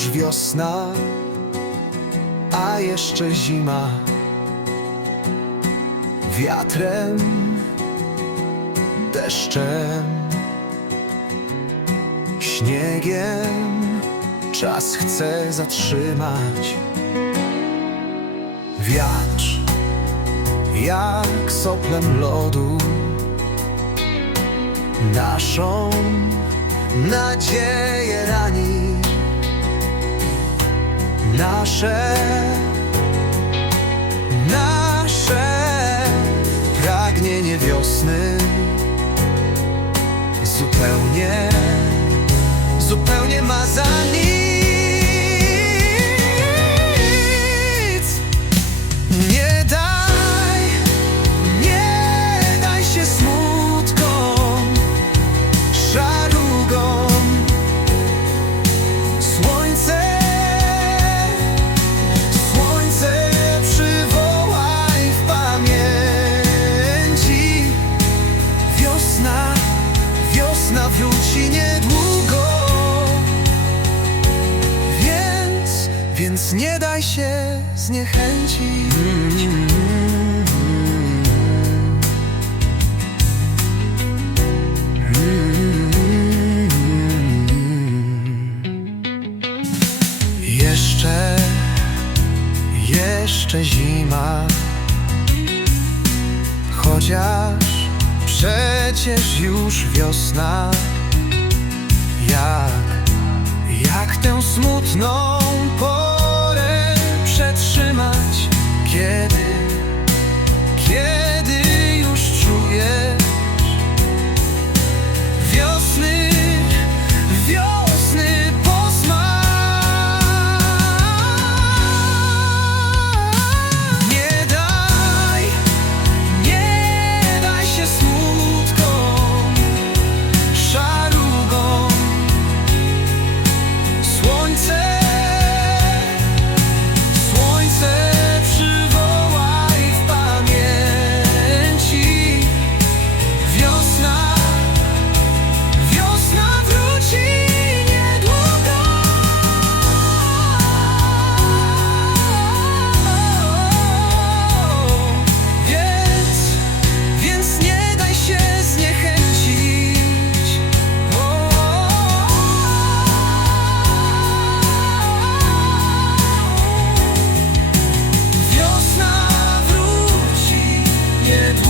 wiosna, a jeszcze zima. Wiatrem, deszczem, śniegiem czas chce zatrzymać. Wiatr jak soplem lodu naszą nadzieję rani nasze nasze pragnienie wiosny zupełnie zupełnie ma za nic wróci niedługo. Więc, więc nie daj się zniechęcić. Jeszcze, jeszcze zima. Chociaż przecież już wiosna Jak, jak tę smutną porę million